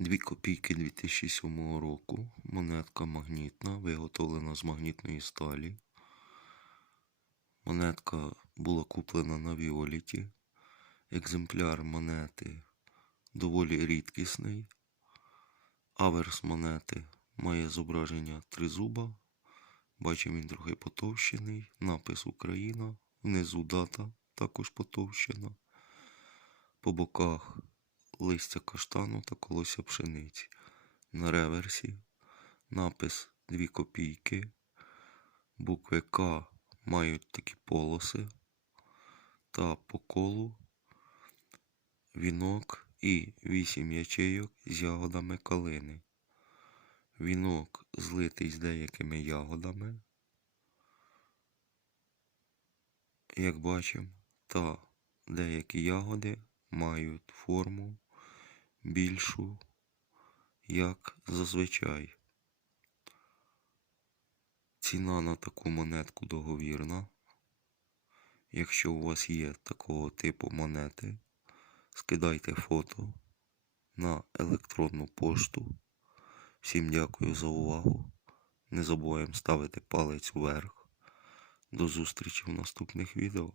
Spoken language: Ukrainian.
2 копійки 2007 року. Монетка магнітна, виготовлена з магнітної сталі. Монетка була куплена на Віоліті. Екземпляр монети доволі рідкісний. Аверс монети має зображення тризуба. Бачимо, він трохи потовщений. Напис Україна. Внизу дата також потовщена. По боках листя каштану та колося пшениці. На реверсі напис 2 копійки. Букви К мають такі полоси. Та по колу вінок і 8 ячейок з ягодами калини. Вінок злитий з деякими ягодами. Як бачимо, та деякі ягоди мають форму більшу, як зазвичай. Ціна на таку монетку договірна. Якщо у вас є такого типу монети, скидайте фото на електронну пошту. Всім дякую за увагу. Не забуваємо ставити палець вверх. До зустрічі в наступних відео.